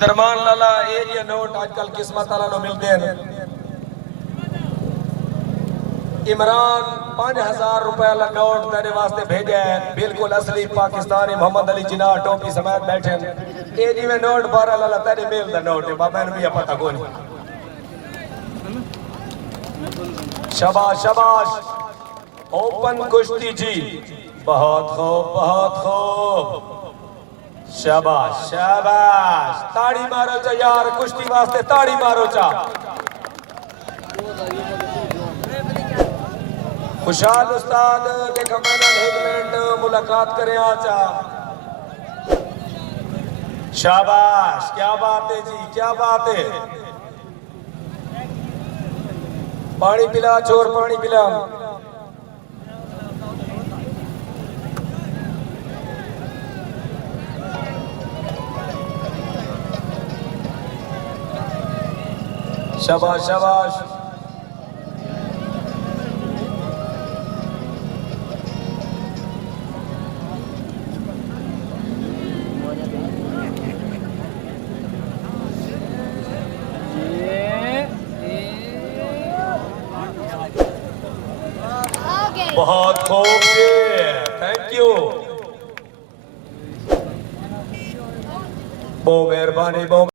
दरमान लाला area note आजकल किस्मत वाला नो मिलते हैं। इमरान 5000 रुपए वाला नोट तेरे वास्ते भेजा है, बिल्कुल असली पाकिस्तानी मोहम्मद अली जिन्ना टोपी समेत बैठे हैं। ये जी में नोट 12 लाला तेरे मेल दा नोट है, बाबा ने भी पता कोई नहीं। शाबाश शाबाश, ओपन कुश्ती जी, बहुत खूब बहुत खूब, शाबाश शाबाश, ताड़ी मारो चा यार, कुश्ती वास्ते ताड़ी मारो चा। खुशाल उस्ताद देखा मैंने एक मिनट मुलाकात करें आचा। शाबाश, क्या बात है जी, क्या बात है। पानी पिला चोर, पानी पिला। शाबाश शाबाश, बहुत खूब, थैंक यू, बहुत मेहरबानी, बहुत